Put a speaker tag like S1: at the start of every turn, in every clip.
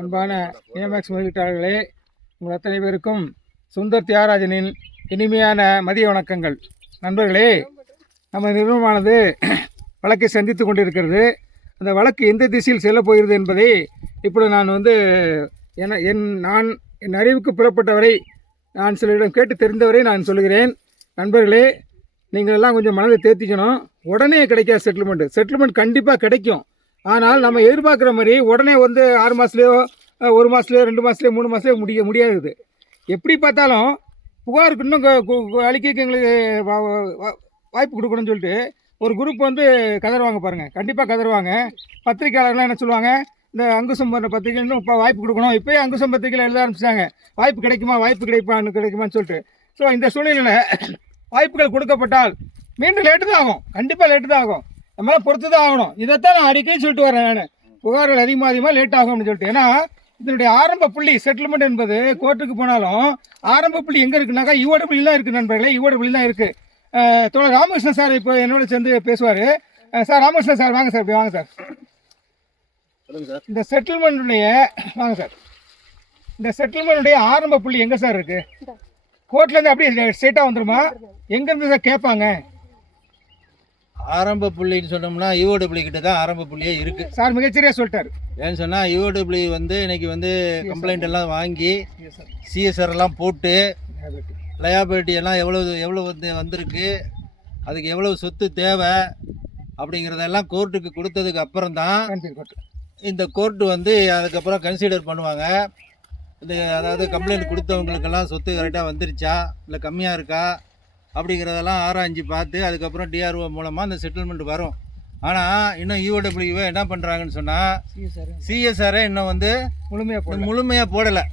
S1: அன்பான ஏமேக்ஸ் முதலீட்டாளர்களே உங்கள் அத்தனை பேருக்கும் சுந்தர் தியாகராஜனின் இனிமையான மதிய வணக்கங்கள். நண்பர்களே நம்ம நிறுவனமானது வழக்கை சந்தித்து கொண்டிருக்கிறது. அந்த வழக்கு எந்த திசையில் செல்ல போகிறது என்பதை இப்பொழுது நான் வந்து என என் நான் என் அறிவுக்கு புறப்பட்டவரை நான் சிலரிடம் கேட்டு தெரிந்தவரை நான் சொல்கிறேன் நண்பர்களே நீங்கள் எல்லாம் கொஞ்சம் மனதை தேர்த்திக்கணும் உடனே கிடைக்காது செட்டில்மெண்ட்டு செட்டில்மெண்ட் கண்டிப்பாக கிடைக்கும். ஆனால் நம்ம எதிர்பார்க்குற மாதிரி உடனே வந்து ஆறு மாதத்துலையோ ஒரு மாதத்துலையோ ரெண்டு மாதத்துலையோ மூணு மாதத்துலையோ முடிய முடியாது எப்படி பார்த்தாலும் புகாருக்கு இன்னும் அழிக்க எங்களுக்கு வாய்ப்பு கொடுக்கணும்னு சொல்லிட்டு ஒரு குரூப் வந்து கதறுவாங்க பாருங்கள் கண்டிப்பாக கதறுவாங்க. பத்திரிக்கையாளர்லாம் என்ன சொல்லுவாங்க? இந்த அங்குசம் பண்ணுற பத்திரிகை இன்னும் இப்போ வாய்ப்பு கொடுக்கணும். இப்போயே அங்குசம் பத்திரிகையில் எழுத ஆரம்பிச்சிட்டாங்க. வாய்ப்பு கிடைக்குமா? வாய்ப்பு கிடைப்பான்னு கிடைக்குமான்னு சொல்லிட்டு. ஸோ இந்த சூழ்நிலையில் வாய்ப்புகள் கொடுக்கப்பட்டால் மீண்டும் லேட்டு தான் ஆகும். கண்டிப்பாக லேட்டு தான் ஆகும். நம்மளால் பொறுத்து தான் ஆகணும். இதைத்தான் நான் அடிக்கடி சொல்லிட்டு வரேன் நான். புகார்கள் அதிகமாக அதிகமாக லேட் ஆகும் அப்படின்னு சொல்லிட்டு. ஏன்னா இதனுடைய ஆரம்ப புள்ளி செட்டில்மெண்ட் என்பது கோர்ட்டுக்கு போனாலும் ஆரம்ப புள்ளி எங்கே இருக்குனாக்கா யூஓடபிள்யூ தான் இருக்குது நண்பர்களே யூஓடபிள்யூ தான் இருக்குது தோழர் ராமகிருஷ்ணன் சார் இப்போ என்னோட சேர்ந்து பேசுவார். சார் ராமகிருஷ்ணன் சார் வாங்க சார் இப்படி வாங்க சார்.
S2: சொல்லுங்க சார்.
S1: இந்த செட்டில்மெண்ட்டுடைய வாங்க சார். இந்த செட்டில்மெண்ட்டுடைய ஆரம்ப புள்ளி எங்கே சார் இருக்கு? கோர்ட்லேருந்து அப்படியே ஸ்ட்ரெயிட்டாக வந்துருமா? எங்கேருந்து சார் கேட்பாங்க?
S2: ஆரம்ப புள்ளின்னு சொன்னோம்னா யூஓடபிள்யூ கிட்ட தான் ஆரம்ப புள்ளியே இருக்கு.
S1: சார் மிகச்சரியாக சொல்லிட்டாரு.
S2: ஏன்னு சொன்னா யூஓடபிள்யூ வந்து இன்னைக்கு வந்து கம்ப்ளைண்ட் எல்லாம் வாங்கி சிஎஸ்ஆர் எல்லாம் போட்டு லயாபிலிட்டி எல்லாம் எவ்வளவு எவ்வளோ வந்து வந்திருக்கு அதுக்கு எவ்வளவு சொத்து தேவை அப்படிங்கிறதெல்லாம் கோர்ட்டுக்கு கொடுத்ததுக்கு அப்புறம் தான் இந்த கோர்ட்டு வந்து அதுக்கப்புறம் கன்சிடர் பண்ணுவாங்க. இந்த அதாவது கம்ப்ளைண்ட் கொடுத்தவங்களுக்கெல்லாம் சொத்து கரெக்டாக வந்துருச்சா? இல்லை கம்மியாக இருக்கா? அப்படிங்கிறதெல்லாம் ஆராய்ஞ்சு பார்த்து அதுக்கப்புறம் டிஆர்ஓ மூலமாக அந்த செட்டில்மெண்ட் வரும். ஆனால் இன்னும் யூஓடபிள்யூவை என்ன பண்ணுறாங்கன்னு சொன்னால் சிஎஸ்ஆரை இன்னும் வந்து
S1: முழுமையாக
S2: முழுமையாக போடலை.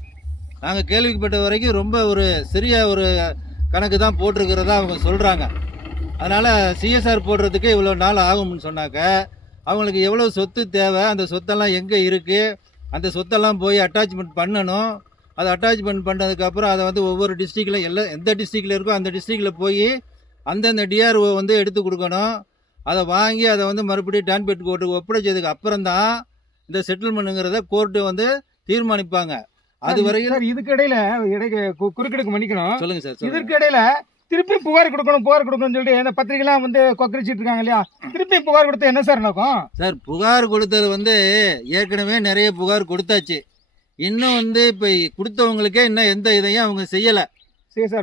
S2: நாங்கள் கேள்விப்பட்ட வரைக்கும் ரொம்ப ஒரு சிறிய ஒரு கணக்கு தான் போட்டிருக்கிறதா அவங்க சொல்கிறாங்க அதனால் சிஎஸ்ஆர் போடுறதுக்கு இவ்வளோ நாள் ஆகும்னு சொன்னாக்க அவங்களுக்கு எவ்வளோ சொத்து தேவை அந்த சொத்தெல்லாம் எங்கே இருக்குது அந்த சொத்தெல்லாம் போய் அட்டாச்மெண்ட் பண்ணணும். அதை அட்டாச்மெண்ட் பண்ணதுக்கப்புறம் அதை வந்து ஒவ்வொரு டிஸ்ட்ரிக்டில் எல்லா எந்த டிஸ்ட்ரிக்டில் இருக்கோ அந்த டிஸ்ட்ரிக்டில் போய் அந்தந்த டிஆர்ஓ வந்து எடுத்து கொடுக்கணும். அதை வாங்கி அதை வந்து மறுபடியும் டான்பெட் கோர்ட்டுக்கு ஒப்படைச்சதுக்கு அப்புறம் தான் இந்த செட்டில்மெண்ட்டுங்கிறத கோர்ட்டு வந்து தீர்மானிப்பாங்க. அது
S1: சார் இதுக்கு இடையில இடைக்கு குறுக்கிடுக்கு மன்னிக்கணும்.
S2: சொல்லுங்க சார்
S1: இதற்கு இடையில திருப்பி புகார் கொடுக்கணும் புகார் கொடுக்கணும்னு சொல்லிட்டு இந்த பத்திரிகைலாம் வந்து கொக்கரிச்சிட்டு இருக்காங்க இல்லையா? திருப்பி புகார் கொடுத்தா என்ன சார் நோக்கம்
S2: சார் புகார் கொடுத்தது வந்து ஏற்கனவே நிறைய புகார் கொடுத்தாச்சு. இன்னும் வந்து இப்போ கொடுத்தவங்களுக்கே இன்னும் எந்த இதையும் அவங்க செய்யலை.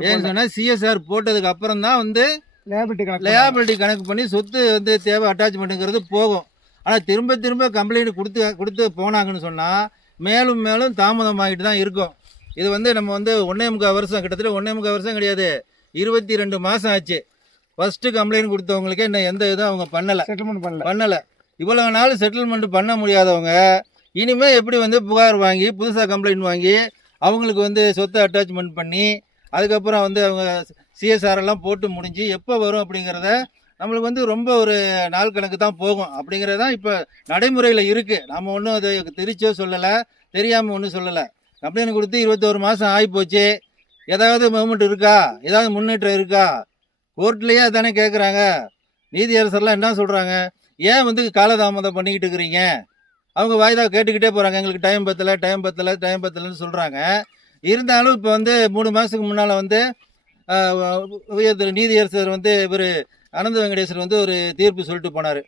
S2: ஏன்னு சொன்னால் சிஎஸ்ஆர் போட்டதுக்கு அப்புறம் தான் வந்து
S1: லேபிலிட்டி கணக்கு
S2: பண்ணி சொத்து வந்து தேவை அட்டாச்மெண்ட்டுங்கிறது போகும். ஆனால் திரும்ப திரும்ப கம்ப்ளைண்ட் கொடுத்து கொடுத்து போனாங்கன்னு சொன்னால் மேலும் மேலும் தாமதமாகிட்டு தான் இருக்கும். இது வந்து நம்ம வந்து ஒன்றே முக்கால் வருஷம் கிட்டத்தட்ட ஒன்றே முக்கால் வருஷம் கிடையாது. இருபத்தி ரெண்டு மாதம் ஆச்சு. ஃபஸ்ட்டு கம்ப்ளைண்ட் கொடுத்தவங்களுக்கே இன்னும் எந்த இதுவும் அவங்க பண்ணலை.
S1: செட்டில்மெண்ட் பண்ணல.
S2: பண்ணலை. இவ்வளோ நாள் செட்டில்மெண்ட் பண்ண முடியாதவங்க இனிமேல் எப்படி வந்து புகார் வாங்கி புதுசாக கம்ப்ளைண்ட் வாங்கி அவங்களுக்கு வந்து சொத்தை அட்டாச்மெண்ட் பண்ணி அதுக்கப்புறம் வந்து அவங்க சிஎஸ்ஆர் எல்லாம் போட்டு முடிஞ்சு எப்போ வரும் அப்படிங்கிறத நம்மளுக்கு வந்து ரொம்ப ஒரு நாள் கணக்கு தான் போகும். அப்படிங்கிறது தான் இப்போ நடைமுறையில் இருக்குது நம்ம ஒன்றும் அதை தெரிச்சோ சொல்லலை தெரியாமல் ஒன்றும் சொல்லலை. கம்ப்ளைண்ட் கொடுத்து இருபத்தோரு மாதம் ஆகிப்போச்சு. ஏதாவது மூமெண்ட் இருக்கா? ஏதாவது முன்னேற்றம் இருக்கா? கோர்ட்லேயே அதானே கேட்குறாங்க நீதியரசர்லாம் என்ன சொல்கிறாங்க ஏன் வந்து காலதாமதம் பண்ணிக்கிட்டு இருக்கிறீங்க? அவங்க வாய்தா கேட்டுக்கிட்டே போகிறாங்க எங்களுக்கு டைம் பத்தலை டைம் பத்தலை டைம் பத்தலைன்னு சொல்கிறாங்க இருந்தாலும் இப்போ வந்து மூணு மாதத்துக்கு முன்னால் வந்து ஆஹ், உயர் திரு நீதியரசர் வந்து இவர் அனந்த வெங்கடேசர் வந்து ஒரு தீர்ப்பு சொல்லிட்டு போனார்.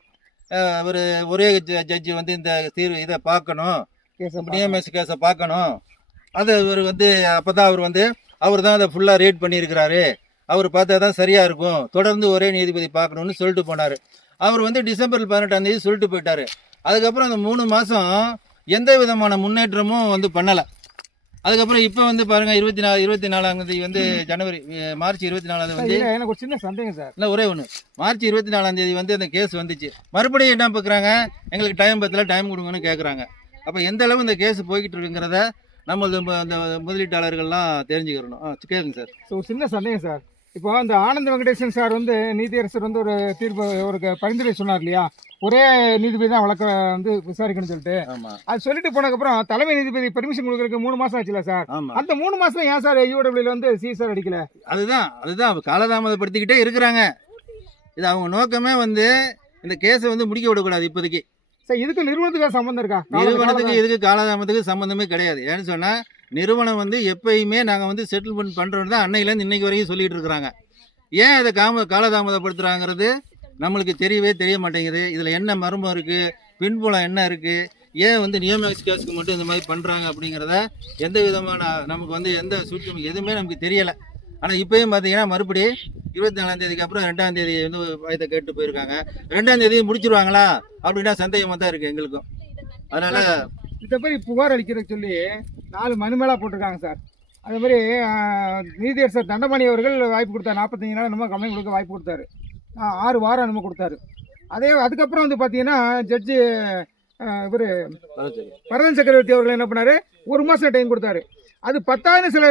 S2: ஒரு ஒரே ஜட்ஜி வந்து இந்த தீர்வு இதை பார்க்கணும்.
S1: கேஸ்
S2: டிஎம்எஸ் கேஸை பார்க்கணும். அதை இவர் வந்து அப்போ தான் அவர் வந்து அவர் தான் அதை ஃபுல்லாக ரீட் பண்ணியிருக்கிறாரு. அவர் பார்த்தா தான் சரியாக இருக்கும். தொடர்ந்து ஒரே நீதிபதி பார்க்கணும்னு சொல்லிட்டு போனார். அவர் வந்து டிசம்பர் பதினெட்டாம் தேதி சொல்லிட்டு போயிட்டார். அதுக்கப்புறம் அந்த மூணு மாதம் எந்த விதமான முன்னேற்றமும் வந்து பண்ணலை. அதுக்கப்புறம் இப்போ வந்து பாருங்கள் இருபத்தி நாலு இருபத்தி நாலாம் தேதி வந்து ஜனவரி மார்ச் இருபத்தி நாலாம் தேதி வந்து
S1: எனக்கு ஒரு சின்ன சந்தேகம் சார்.
S2: இல்லை ஒரே ஒன்று மார்ச் இருபத்தி நாலாம் தேதி வந்து அந்த கேஸ் வந்துச்சு. மறுபடியும் என்ன பார்க்குறாங்க எங்களுக்கு டைம் பத்தல டைம் கொடுங்கன்னு கேட்குறாங்க அப்போ எந்த அளவு இந்த கேஸ் போய்கிட்டு இருக்குங்கிறத நம்ம அந்த முதலீட்டாளர்கள்லாம் தெரிஞ்சுக்கிறணும். ஆ கேளுங்க சார்.
S1: ஒரு சின்ன சந்தேகம் சார். இப்போ அந்த ஆனந்த வெங்கடேசன் சார் வந்து நீதியரசர் வந்து ஒரு தீர்ப்பு ஒரு பரிந்துரை சொன்னார் இல்லையா? ஒரே நீதிபதி தான் வழக்க வந்து விசாரிக்கணும்னு சொல்லிட்டு. அது சொல்லிட்டு போனதுக்கப்புறம் தலைமை நீதிபதி பெர்மிஷன் கொடுக்கறதுக்கு மூணு மாசம் ஆச்சுல சார்? அந்த மூணு மாசம் ஏன் சார் யூடபிள்யூல வந்து சி சார் அடிக்கல?
S2: அதுதான் அதுதான். காலதாமதப்படுத்திக்கிட்டே இருக்கிறாங்க. இது அவங்க நோக்கமே வந்து இந்த கேஸை வந்து முடிக்க விடக்கூடாது இப்போதைக்கு.
S1: சார் இதுக்கு நிறுவனத்துக்கு சம்பந்தம் இருக்கா?
S2: நிறுவனத்துக்கு இதுக்கு காலதாமத்துக்கு சம்மந்தமே கிடையாது. ஏன்னு சொன்னால் நிறுவனம் வந்து எப்பயுமே நாங்கள் வந்து செட்டில்மெண்ட் பண்ணுறோன்னு தான் அன்னையிலேருந்து இன்னைக்கு வரைக்கும் சொல்லிகிட்டு இருக்கிறாங்க. ஏன் அதை காம காலதாமதப்படுத்துகிறாங்கிறது நம்மளுக்கு தெரியவே தெரிய மாட்டேங்குது. இதில் என்ன மர்மம் இருக்குது பின்புலம் என்ன இருக்குது ஏன் வந்து நியோமேக்ஸ் கேஸ்க்கு மட்டும் இந்த மாதிரி பண்ணுறாங்க அப்படிங்கிறத எந்த விதமான நமக்கு வந்து எந்த சூழ்ச்சியும் எதுவுமே நமக்கு தெரியலை. ஆனால் இப்போயும் பார்த்தீங்கன்னா மறுபடி இருபத்தி நாலாம் தேதிக்கு அப்புறம் ரெண்டாம் தேதி வந்து வயதை கேட்டு போயிருக்காங்க. ரெண்டாம் தேதி முடிச்சிருவாங்களா? அப்படின்னா சந்தேகமாக தான் இருக்குது எங்களுக்கும். அதனால்
S1: இதை மாதிரி புகார் அளிக்கிறதுக்கு சொல்லி நாலு மனுமேலா போட்டிருக்காங்க சார். அதே மாதிரி நீதியரசர் தண்டமணி அவர்கள் வாய்ப்பு கொடுத்தாரு. நாற்பத்தஞ்சு நாள் நம்ம கம்ப்ளைண்ட் கொடுக்க வாய்ப்பு கொடுத்தாரு. ஆறு வாரம் நம்ம கொடுத்தாரு. அதே அதுக்கப்புறம் வந்து பார்த்தீங்கன்னா ஜட்ஜு இவர் பரதன் சக்கரவர்த்தி அவர்கள் என்ன பண்ணார்? ஒரு மாதம் டைம் கொடுத்தாரு. அது பத்தாயிரம் சில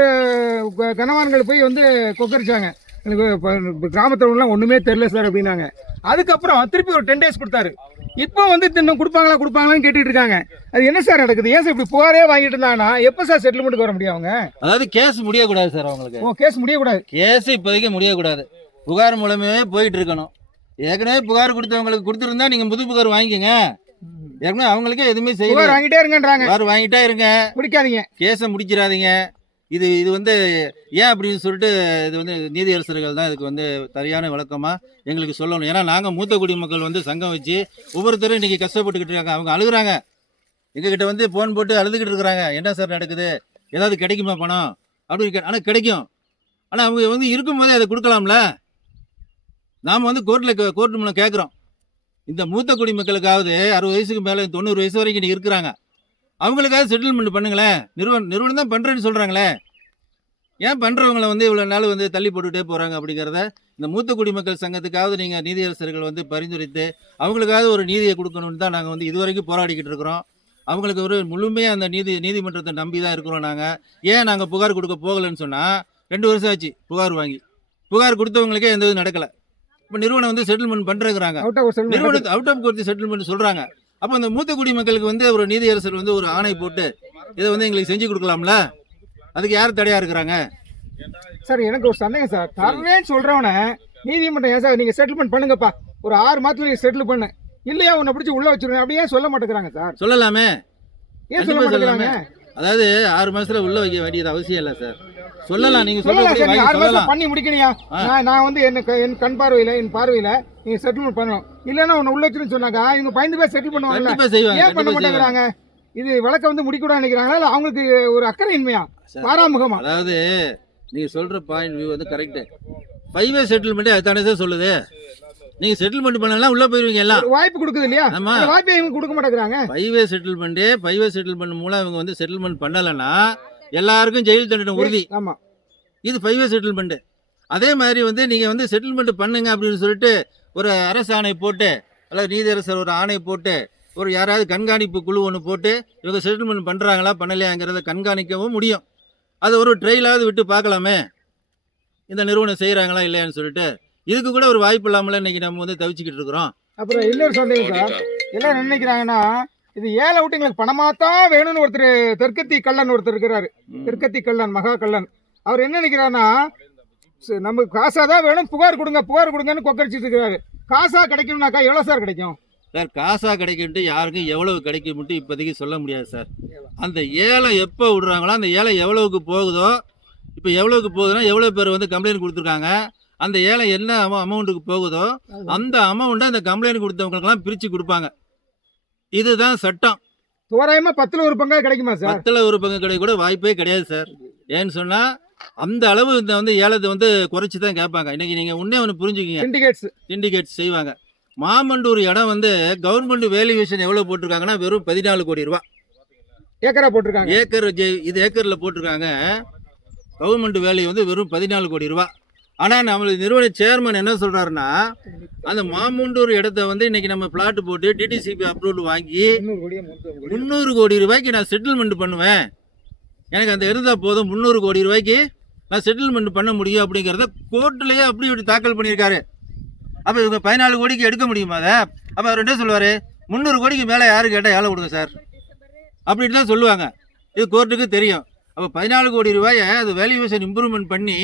S1: க- கனவான்கள் போய் வந்து கொக்கரிச்சாங்க. எனக்கு கிராமத்தில் கிராமத்துலலாம் ஒன்றுமே தெரில சார் அப்படின்னாங்க. அதுக்கப்புறம் திருப்பி ஒரு டென் டேஸ் கொடுத்தாரு. இப்போ வந்து இன்னும் கொடுப்பாங்களா கொடுப்பாங்களான்னு கேட்டுட்டு இருக்காங்க. அது என்ன சார் நடக்குது? ஏன் சார் இப்படி புகாரே வாங்கிட்டு இருந்தாங்கன்னா எப்போ சார் செட்டில்மெண்ட்டுக்கு வர முடியும் அவங்க?
S2: அதாவது கேஸ் முடியக்கூடாது சார் அவங்களுக்கு.
S1: ஓ கேஸ் முடியக்கூடாது.
S2: கேஸ் இப்போதைக்கு முடியக்கூடாது. புகார் மூலமே போயிட்டு இருக்கணும். ஏற்கனவே புகார் கொடுத்தவங்களுக்கு கொடுத்துருந்தா நீங்கள் புது புகார் வாங்கிக்கோங்க. ஏற்கனவே அவங்களுக்கே எதுவுமே செய்யல.
S1: வாங்கிட்டே இருங்கன்றாங்க.
S2: புகார் வாங்கிட்டே இருங்க.
S1: முடிக்காதீங்க.
S2: கேஸை முடிச்சிடாதீங்க. இது இது வந்து ஏன் அப்படின்னு சொல்லிட்டு இது வந்து நீதியரசர்கள் தான் இதுக்கு வந்து சரியான விளக்கமாக எங்களுக்கு சொல்லணும். ஏன்னா நாங்கள் மூத்த குடிமக்கள் வந்து சங்கம் வச்சு ஒவ்வொருத்தரும் இன்றைக்கி கஷ்டப்பட்டுக்கிட்டு இருக்காங்க. அவங்க அழுகுறாங்க. எங்ககிட்ட வந்து ஃபோன் போட்டு அழுதுகிட்டு இருக்கிறாங்க. என்ன சார் நடக்குது? ஏதாவது கிடைக்குமா பணம்? அப்படின்னு ஆனால் கிடைக்கும். ஆனால் அவங்க வந்து இருக்கும்போதே அதை கொடுக்கலாம்ல? நாம் வந்து கோர்ட்டில் கோர்ட் மூலம் கேட்குறோம் இந்த மூத்த குடிமக்களுக்காவது அறுபது வயசுக்கு மேலே தொண்ணூறு வயசு வரைக்கும் இன்னைக்கு இருக்கிறாங்க. அவங்களுக்காவது செட்டில்மெண்ட் பண்ணுங்களேன். நிறுவனம் நிறுவனம் தான் பண்ணுறேன்னு சொல்கிறாங்களே ஏன் பண்ணுறவங்கள வந்து இவ்வளோ நாள் வந்து தள்ளி போட்டுகிட்டே போகிறாங்க அப்படிங்கிறத? இந்த மூத்த குடிமக்கள் சங்கத்துக்காவது நீங்கள் நீதியரசர்கள் வந்து பரிந்துரைத்து அவங்களுக்காவது ஒரு நீதியை கொடுக்கணும்னு தான் நாங்கள் வந்து இதுவரைக்கும் போராடிக்கிட்டு இருக்கிறோம். அவங்களுக்கு ஒரு முழுமையாக அந்த நீதி நீதிமன்றத்தை நம்பி தான் இருக்கிறோம் நாங்கள் ஏன் நாங்கள் புகார் கொடுக்க போகலைன்னு சொன்னால் ரெண்டு வருஷம் ஆச்சு புகார் வாங்கி. புகார் கொடுத்தவங்களுக்கே எந்த இதுவும் நடக்கலை. இப்போ நிறுவனம் வந்து செட்டில்மெண்ட் பண்ணுறேங்கிறாங்க நிறுவனத்தை அவுட் ஆஃப் கோர்ட் செட்டில்மெண்ட் சொல்றாங்க. அப்போ அந்த மூத்த குடிமக்களுக்கு வந்து ஒரு நீதியரசர் வந்து ஒரு ஆணை போட்டு இதை வந்து எங்களுக்கு செஞ்சு கொடுக்கலாம்ல? அதுக்கு யார் தடையா இருக்கிறாங்க?
S1: சார் எனக்கு ஒரு சந்தேகம் சார். தரேன்னு சொல்றவன நீதிமன்றம் ஏன் சார் நீங்க செட்டில்மெண்ட் பண்ணுங்கப்பா. ஒரு ஆறு மாதத்துல நீங்க செட்டில் பண்ணு. இல்லையா உன்னை பிடிச்சி உள்ள வச்சிருங்க அப்படியே சொல்ல மாட்டேங்கிறாங்க சார்?
S2: சொல்லலாமே.
S1: ஏன் சொல்ல மாட்டேங்கிறாங்க?
S2: அதாவது ஆறு மாசத்துல உள்ள வைக்க வேண்டியது அவசியம் இல்லை சார். சொல்லலாம் நீங்க
S1: சொல்லலாம் ஆறு மாசம் பண்ணி முடிக்கணியா. நான் நான் வந்து என்ன என் கண் பார்வையில என் பார்வையில நீங்க செட்டில்மெண்ட் பண்ணணும். இல்லைன்னா உன்னை உள்ள வச்சிருன்னு சொன்னாங்க இவங்க பயந்து போய் செட்டில்
S2: செய்வாங்க
S1: ஏன் பண்ண மாட்டேங்கிறாங்க? இது வழக்க வந்து முடிக்கூடாது நினைக்கிறாங்களா? இல்ல அவங்களுக்கு ஒரு அக்கறை இன்மையா. பாராமுகமா?
S2: அதாவது நீங்க சொல்ற பாயிண்ட் வியூ வந்து கரெக்ட் ஃபைவ் இயர் செட்டில்மெண்ட் அதுதானே சொல்லுது. நீங்க செட்டில்மெண்ட் பண்ணலாம் உள்ள போயிருவீங்க எல்லாம்.
S1: வாய்ப்பு கொடுக்குது இல்லையா?
S2: ஆமா.
S1: வாய்ப்பை இவங்க கொடுக்க மாட்டேங்கிறாங்க.
S2: Five year settlement five year settlement மூலம் இவங்க வந்து செட்டில்மெண்ட் பண்ணலைன்னா எல்லாருக்கும் ஜெயில் தண்டனை உறுதி.
S1: ஆமா.
S2: இது ஃபைவ் இயர் செட்டில்மெண்ட்டு அதே மாதிரி வந்து நீங்கள் வந்து செட்டில்மெண்ட் பண்ணுங்க அப்படின்னு சொல்லிட்டு ஒரு அரசு ஆணை போட்டு அல்லது நீதியரசர் ஒரு ஆணை போட்டு ஒரு யாராவது கண்காணிப்பு குழு ஒன்று போட்டு இவங்க செட்டில்மெண்ட் பண்ணுறாங்களா பண்ணலையாங்கிறத கண்காணிக்கவும் முடியும். அது ஒரு ட்ரெயிலாவது விட்டு பார்க்கலாமே. இந்த நிறுவனம் செய்கிறாங்களா இல்லையான்னு சொல்லிட்டு. இதுக்கு கூட ஒரு வாய்ப்பு இல்லாமல இன்னைக்கு நம்ம வந்து தவிச்சுக்கிட்டு இருக்கிறோம்.
S1: அப்புறம் இன்னொரு சந்தேகம் சார். எல்லாம் என்ன நினைக்கிறாங்கன்னா இது ஏழை விட்டு எங்களுக்கு பணமாத்தான் வேணும்னு ஒருத்தர் தெற்கத்தி கள்ளன் ஒருத்தர் இருக்கிறாரு. தெற்கத்தி கள்ளன் மகா கள்ளன். அவர் என்ன நினைக்கிறாருன்னா நமக்கு காசா தான் வேணும் புகார் கொடுங்க புகார் கொடுங்கன்னு கொக்கரிச்சிட்டு இருக்கிறாரு. காசா கிடைக்கணும்னாக்கா எவ்வளோ சார் கிடைக்கும்?
S2: சார் காசா கிடைக்குன்ட்டு யாருக்கும் எவ்வளவு கிடைக்கும்ட்டு இப்போதைக்கு சொல்ல முடியாது சார். அந்த ஏழை எப்போ விடுறாங்களோ அந்த ஏழை எவ்வளவுக்கு போகுதோ இப்போ எவ்வளவுக்கு போகுதுன்னா எவ்வளோ பேர் வந்து கம்ப்ளைண்ட் கொடுத்துருக்காங்க. அந்த ஏழை என்ன அமௌ அமௌண்ட்டுக்கு போகுதோ அந்த அமௌண்ட்டை அந்த கம்ப்ளைண்ட் கொடுத்தவங்களுக்கெல்லாம் பிரித்து கொடுப்பாங்க. இதுதான் சட்டம்.
S1: தோராயமா பத்துல ஒரு பங்கா கிடைக்குமா சார்?
S2: பத்தில் ஒரு பங்கு கிடைக்க கூட வாய்ப்பே கிடையாது சார். ஏன்னு சொன்னால் அந்த அளவு இந்த வந்து ஏலத்தை வந்து குறைச்சி தான் கேட்பாங்க. இன்னைக்கு நீங்கள் உன்னே ஒன்று புரிஞ்சுக்கிங்க.
S1: சிண்டிகேட்ஸ்
S2: சிண்டிகேட் செய்வாங்க. மாமண்டூர் இடம் வந்து கவர்மெண்ட் வேல்யூவேஷன் எவ்வளோ போட்டிருக்காங்கன்னா வெறும் பதினாலு கோடி ரூபா.
S1: ஏக்கரா போட்டிருக்காங்க.
S2: ஏக்கர் இது ஏக்கரில் போட்டிருக்காங்க. கவர்மெண்ட் வேல்யூ வந்து வெறும் பதினாலு கோடி ரூபா. ஆனால் நம்மளுக்கு நிறுவன சேர்மன் என்ன சொல்கிறாருன்னா அந்த மாமண்டூர் இடத்த வந்து இன்னைக்கு நம்ம பிளாட் போட்டு டிடிசிபி அப்ரூவல் வாங்கி
S1: முந்நூறு கோடி
S2: ரூபாய்க்கு நான் செட்டில்மெண்ட் பண்ணுவேன். எனக்கு அந்த இருந்தால் போதும் முந்நூறு கோடி ரூபாய்க்கு நான் செட்டில்மெண்ட் பண்ண முடியும் அப்படிங்கிறத கோர்ட்லேயே அப்படி இப்படி தாக்கல் பண்ணியிருக்காரு. அப்போ இவங்க பதினாலு கோடிக்கு எடுக்க முடியுமா அதை? அப்போ அவர் என்ன சொல்லுவார்? முந்நூறு கோடிக்கு மேலே யாரு கேட்டால் ஏழை கொடுங்க சார். அப்படின்னு தான் சொல்லுவாங்க. இது கோர்ட்டுக்கு தெரியும். அப்போ பதினாலு கோடி ரூபாயை அது வேல்யூவேஷன் இம்ப்ரூவ்மெண்ட் பண்ணி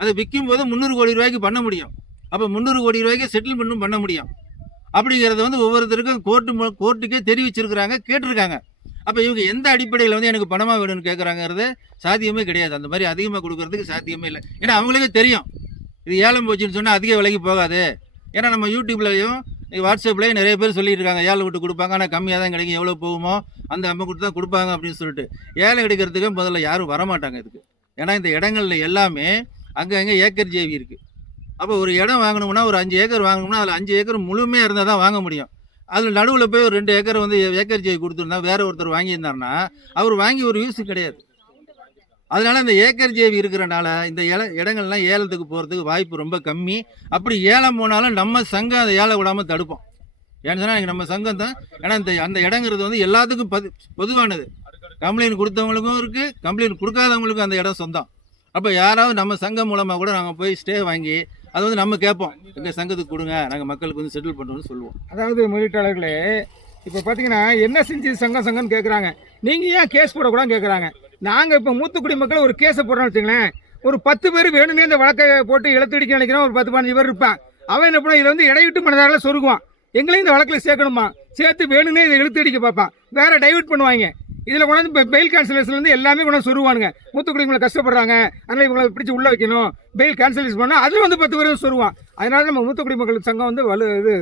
S2: அதை விற்கும் போது முந்நூறு கோடி ரூபாய்க்கு பண்ண முடியும். அப்போ முந்நூறு கோடி ரூபாய்க்கு செட்டில்மெண்ட்டும் பண்ண முடியும். அப்படிங்கிறத வந்து ஒவ்வொருத்தருக்கும் கோர்ட்டு கோர்ட்டுக்கே தெரிவிச்சிருக்கிறாங்க கேட்டிருக்காங்க. அப்போ இவங்க எந்த அடிப்படையில் வந்து எனக்கு பணமாக வேணும்னு கேட்குறாங்கிறது சாத்தியமே கிடையாது. அந்த மாதிரி அதிகமாக கொடுக்கறதுக்கு சாத்தியமே இல்லை. ஏன்னா அவங்களுக்கே தெரியும். இது ஏலம் போச்சுன்னு சொன்னால் அதிக விலைக்கு போகாது. ஏன்னா நம்ம யூடியூப்லையும் வாட்ஸ்அப்லேயே நிறைய பேர் சொல்லிட்டு இருக்காங்க விட்டு கொடுப்பாங்க ஆனால் கம்மியாக தான் கிடைக்கும் எவ்வளோ போகுமோ அந்த அமௌண்ட் தான் கொடுப்பாங்க அப்படின்னு சொல்லிட்டு. ஏழை எடுக்கிறதுக்கு முதல்ல யாரும் வரமாட்டாங்க இதுக்கு. ஏன்னா இந்த இடங்கள்ல எல்லாமே அங்கங்கே ஏக்கர் ஜேவி இருக்குது அப்போ ஒரு இடம் வாங்கணும்னா ஒரு அஞ்சு ஏக்கர் வாங்கணும்னா அதில் அஞ்சு ஏக்கர் முழுமையாக இருந்தால் தான் வாங்க முடியும். அதில் நடுவில் போய் ஒரு ரெண்டு ஏக்கர் வந்து ஏக்கர் ஜேவி கொடுத்துருந்தா வேறு ஒருத்தர் வாங்கியிருந்தாருன்னா அவர் வாங்கி ஒரு யூஸ் கிடையாது. அதனால இந்த ஏக்கர் ஜேவி இருக்கிறனால இந்த இல இடங்கள்லாம் ஏலத்துக்கு போகிறதுக்கு வாய்ப்பு ரொம்ப கம்மி. அப்படி ஏலம் போனாலும் நம்ம சங்கம் அதை ஏலம் விடாமல் தடுப்போம். ஏன்னு சொன்னால் நம்ம சங்கம் தான். ஏன்னா இந்த அந்த இடங்கிறது வந்து எல்லாத்துக்கும் பது பொதுவானது. கம்ப்ளைண்ட் கொடுத்தவங்களுக்கும் இருக்குது கம்ப்ளைண்ட் கொடுக்காதவங்களுக்கும் அந்த இடம் சொந்தம். அப்போ யாராவது நம்ம சங்கம் மூலமாக கூட நாங்கள் போய் ஸ்டே வாங்கி அது வந்து நம்ம கேட்போம். எங்கள் சங்கத்துக்கு கொடுங்க நாங்கள் மக்களுக்கு வந்து செட்டில் பண்ணுறோம்னு சொல்லுவோம்.
S1: அதாவது முதலீட்டாளர்களே இப்போ பார்த்தீங்கன்னா என்ன செஞ்சு சங்கம் சங்கம்னு கேட்குறாங்க நீங்கள் ஏன் கேஸ் போடக்கூடாதுன்னு கேட்குறாங்க நாங்கள் இப்போ மூத்துக்குடி மக்கள் ஒரு கேஸை போடுறோம்னு வச்சுங்களேன் ஒரு பத்து பேர் வேணும்னே இந்த வழக்கை போட்டு இழுத்தடிக்க நினைக்கிறோம். ஒரு பத்து பதினஞ்சு பேர் இருப்பான் அவன் என்ன பண்ணுவான்? இதை வந்து இடையிட்டு மனதாரில் சொருகுவான். எங்களையும் இந்த வழக்கில் சேர்க்கணுமா? சேர்த்து வேணும்னே இதை இழுத்தடிக்க பார்ப்பான். வேற டைவர்ட் பண்ணுவாங்க. இதில் கொண்டாந்து இப்போ பெயில் கேன்சலேஷன்லேருந்து எல்லாமே கொண்டாந்து சொருவானுங்க மூத்துக்குடி இவங்களை கஷ்டப்படுறாங்க. அதனால் இவங்களை பிடிச்சி உள்ளே வைக்கணும். பெயில் கேன்சலேஷன் பண்ணால் அதில் வந்து பத்து பேர் சொருவான் அதனால நம்ம மூத்துக்குடி மக்கள் சங்கம் வந்து வலு இது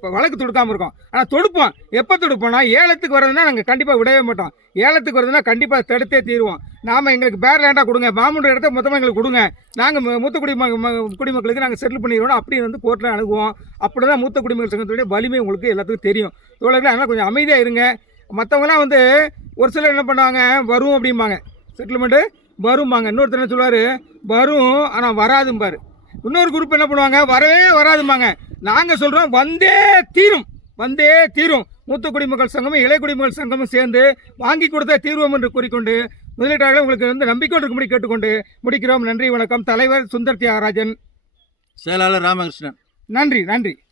S1: வழக்கு தொடுக்காமல் இருக்கோம். ஆனால் தொடுப்போம். எப்போ தொடுப்போம்னா ஏலத்துக்கு வர்றதுன்னா நாங்கள் கண்டிப்பாக விடவே மாட்டோம். ஏலத்துக்கு வருதுன்னா கண்டிப்பாக தடுத்தே தீருவோம். நாம் எங்களுக்கு பேர் லேண்டாக கொடுங்க. மாமூன்ற இடத்த மொத்தமாக எங்களுக்கு கொடுங்க. நாங்கள் மூத்த குடிம ம- குடிமக்களுக்கு நாங்கள் செட்டில் பண்ணிடுவோம் அப்படி வந்து கோர்ட்டில் அணுகுவோம். அப்படி தான் மூத்த குடிமக்கள் சங்கத்துடைய வலிமை உங்களுக்கு எல்லாத்துக்கும் தெரியும். தோழர்கள் அதனால் கொஞ்சம் அமைதியாக இருங்க. மற்றவங்களாம் வந்து ஒரு சிலர் என்ன பண்ணுவாங்க வரும் அப்படிம்பாங்க. செட்டில்மெண்ட்டு வரும்பாங்க. இன்னொருத்தர் என்ன சொல்லுவார் வரும் ஆனால் வராதும்பார். இன்னொரு குரூப் என்ன பண்ணுவாங்க வரவே வராதும்பாங்க. நாங்கள் சொல்கிறோம் வந்தே தீரும் வந்தே தீரும். மூத்த குடிமக்கள் சங்கமும் இளைய குடிமக்கள் சங்கமும் சேர்ந்து வாங்கி கொடுத்த தீர்வோம் என்று கூறிக்கொண்டு முதலீட்டாளர்கள் உங்களுக்கு வந்து நம்பிக்கையோடு இருக்கும்படி கேட்டுக்கொண்டு முடிக்கிறோம். நன்றி வணக்கம். தலைவர் சுந்தர் தியாகராஜன்.
S2: செயலாளர் ராமகிருஷ்ணன்.
S1: நன்றி நன்றி.